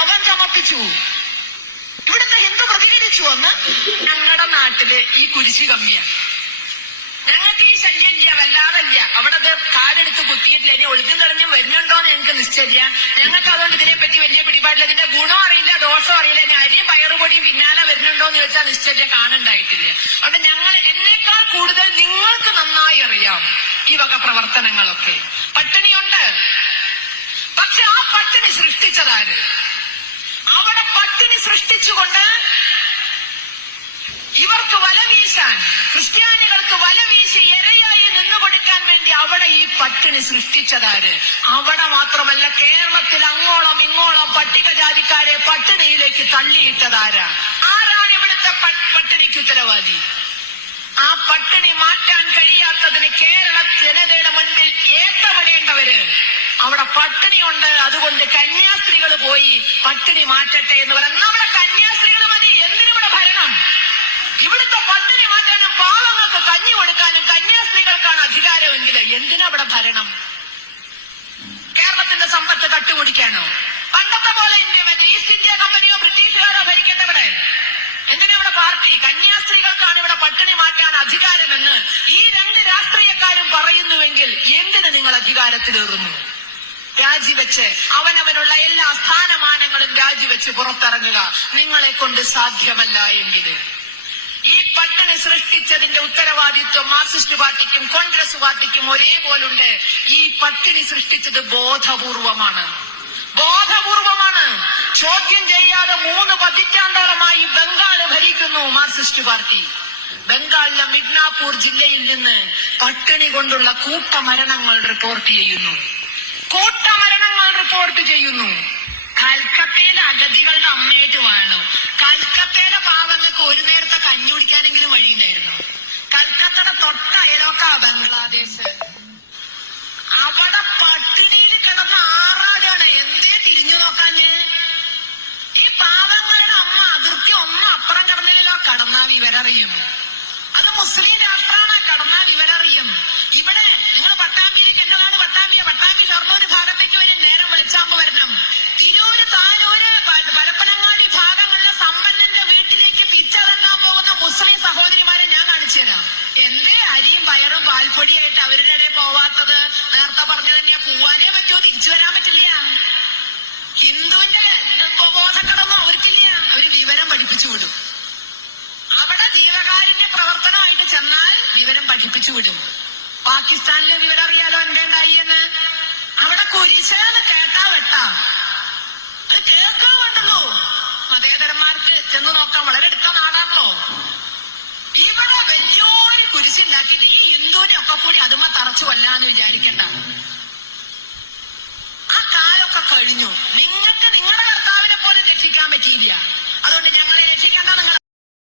ശവം ചമപ്പിച്ചു. ഇവിടുത്തെ ഹിന്ദു പ്രതികരിച്ചു വന്ന് ഞങ്ങളുടെ നാട്ടില് ഈ കുരിശ് കമ്മിയാ, ഞങ്ങൾക്ക് ഈ ശല്യമില്ല, വല്ലാതല്ല. അവിടെ അത് കാടെടുത്ത് കുത്തിയിട്ടില്ല. ഇനി ഒഴുകും തെളിഞ്ഞും വരുന്നുണ്ടോന്ന് ഞങ്ങൾക്ക് നിശ്ചയില്ല. ഞങ്ങൾക്ക് അതുകൊണ്ട് ഇതിനെപ്പറ്റി വലിയ പിടിപാടില്ല. ഇതിന്റെ ഗുണം അറിയില്ല, ദോഷം അറിയില്ല. ഇനി അരിയും പയറുപൊടിയും പിന്നാലെ വരുന്നുണ്ടോന്ന് ചോദിച്ചാൽ നിശ്ചയില്ല, കാണുണ്ടായിട്ടില്ല. അതുകൊണ്ട് ഞങ്ങൾ എന്നേക്കാൾ കൂടുതൽ നിങ്ങൾക്ക് നന്നായി അറിയാം ഈ വക പ്രവർത്തനങ്ങളൊക്കെ. പട്ടിണിയുണ്ട്, പക്ഷെ ആ പട്ടിണി സൃഷ്ടിച്ചതാര്? അവിടെ പട്ടിണി സൃഷ്ടിച്ചുകൊണ്ട് ഇവർക്ക് വല വീശാൻ, ക്രിസ്ത്യാനികൾക്ക് വല വീശി ഇരയായി നിന്നുകൊടുക്കാൻ വേണ്ടി അവിടെ ഈ പട്ടിണി സൃഷ്ടിച്ചതാര്? അവിടെ മാത്രമല്ല, കേരളത്തിൽ അങ്ങോളം ഇങ്ങോളം പട്ടികജാതിക്കാരെ പട്ടിണിയിലേക്ക് തള്ളിയിട്ടതാരാണ്? ആരാണ് ഇവിടുത്തെ പട്ടിണിക്ക് ഉത്തരവാദി? ആ പട്ടിണി മാറ്റാൻ കഴിയാത്തതിന് കേരള ജനതയുടെ മുൻപിൽ ഏത്തമിടേണ്ടവര് അവിടെ പട്ടിണിയുണ്ട്, അതുകൊണ്ട് കന്യാസ്ത്രീകൾ പോയി പട്ടിണി മാറ്റട്ടെ എന്ന് പറയുന്ന അവിടെ കന്യാസ്ത്രീകൾ മതി. എന്തിനിവിടെ ഭരണം? ഇവിടുത്തെ പട്ടിണി മാറ്റാനും പാവങ്ങൾക്ക് കഞ്ഞി കൊടുക്കാനും കന്യാസ്ത്രീകൾക്കാണ് അധികാരമെങ്കിൽ എന്തിനാ അവിടെ ഭരണം? കേരളത്തിന്റെ സമ്പത്ത് കട്ടുപിടിക്കാനോ? പണ്ടത്തെ പോലെ ഈസ്റ്റ് ഇന്ത്യ കമ്പനിയോ ബ്രിട്ടീഷുകാരോ ഭരിക്കട്ടെ ഇവിടെ? എന്തിനാ ഇവിടെ പാർട്ടി? കന്യാസ്ത്രീകൾക്കാണ് ഇവിടെ പട്ടിണി മാറ്റാൻ അധികാരമെന്ന് ഈ രണ്ട് രാഷ്ട്രീയക്കാരും പറയുന്നുവെങ്കിൽ എന്തിന് നിങ്ങൾ അധികാരത്തിലേറുന്നു? രാജിവെച്ച് അവനവനുള്ള എല്ലാ സ്ഥാനമാനങ്ങളും രാജിവെച്ച് പുറത്തിറങ്ങുക. നിങ്ങളെ കൊണ്ട് സാധ്യമല്ല എങ്കിൽ ഈ പട്ടിണി സൃഷ്ടിച്ചതിന്റെ ഉത്തരവാദിത്വം മാർക്സിസ്റ്റ് പാർട്ടിക്കും കോൺഗ്രസ് പാർട്ടിക്കും ഒരേപോലുണ്ട്. ഈ പട്ടിണി സൃഷ്ടിച്ചത് ബോധപൂർവമാണ്, ബോധപൂർവമാണ്. ചോദ്യം ചെയ്യാതെ 3 പതിറ്റാണ്ടോളമായി ബംഗാൾ ഭരിക്കുന്നു മാർക്സിസ്റ്റ് പാർട്ടി. ബംഗാളിലെ മിഡ്നാപൂർ ജില്ലയിൽ നിന്ന് പട്ടിണി കൊണ്ടുള്ള കൂട്ടമരണങ്ങൾ റിപ്പോർട്ട് ചെയ്യുന്നു, കൂട്ടമരണങ്ങൾ റിപ്പോർട്ട് ചെയ്യുന്നു. കൽക്കത്തയിലെ അഗതികളുടെ അമ്മയായിട്ട് വാഴണു. കൽക്കത്തയിലെ പാവങ്ങൾക്ക് ഒരു നേരത്തെ കഞ്ഞി കുടിക്കാനെങ്കിലും വഴിയുണ്ടായിരുന്നു. കൽക്കത്തയുടെ തൊട്ട അയലോക്ക ബംഗ്ലാദേശ്. അവിടെ പട്ടിണിയിൽ കിടന്ന ആറാടാണ്. എന്തേ തിരിഞ്ഞു നോക്കാഞ്ഞ്? ഈ പാവങ്ങളുടെ അമ്മ അതിർത്തി ഒന്ന് അപ്പുറം കടന്നില്ലല്ലോ, കടന്നാ വിവരറിയും. അത് മുസ്ലിം രാഷ്ട്രമാണ്, കടന്നാ വിവരറിയും. ഇവിടെ നിങ്ങൾ പട്ടാമ്പിയിലേക്ക്, എന്റെ നാട് പട്ടാമ്പി ഷൊർണൂർ ഭാഗത്തേക്ക് വരും, നേരം വെളിച്ചാമ്പ് വരണം. തിരൂര്, താനൂര്, പരപ്പനങ്ങാടി ഭാഗങ്ങളിലെ സമ്പന്നന്റെ വീട്ടിലേക്ക് പിച്ചതണ്ടാൻ പോകുന്ന മുസ്ലിം സഹോദരിമാരെ ഞാൻ കാണിച്ചു തരാം. എന്തേ അരിയും പയറും പാൽപ്പൊടിയായിട്ട് അവരുടെ ഇടയിൽ പോവാത്തത്? നേരത്തെ പറഞ്ഞത് തന്നെയാ, പോവാനേ പറ്റുമോ, തിരിച്ചു വരാൻ പറ്റില്ല. ഹിന്ദുവിന്റെ ബോധക്കടൊന്നും അവർക്കില്ല, അവര് വിവരം പഠിപ്പിച്ചു വിടും. അവിടെ ജീവകാരുണ്യ പ്രവർത്തനമായിട്ട് ചെന്നാൽ വിവരം പഠിപ്പിച്ചു വിടും. പാകിസ്ഥാനിലെ വിവരം അറിയാലോ എന്തുണ്ടായി എന്ന്. അവിടെ കുരിശെന്ന് കേട്ടാ വെട്ടാ, അത് കേൾക്കാൻ വേണ്ടല്ലോ. മതേതരന്മാർക്ക് ചെന്ന് നോക്കാൻ വളരെ അടുത്ത നാടാണല്ലോ. ഇവിടെ വലിയൊരു കുരിശുണ്ടാക്കിയിട്ട് ഈ ഹിന്ദുവിനെ ഒക്കെ കൂടി അതുമ്മ തറച്ചു കൊല്ലാന്ന് വിചാരിക്കണ്ട. ആ കാലമൊക്കെ കഴിഞ്ഞു. നിങ്ങൾക്ക് നിങ്ങളുടെ കർത്താവിനെ പോലും രക്ഷിക്കാൻ പറ്റിയില്ല.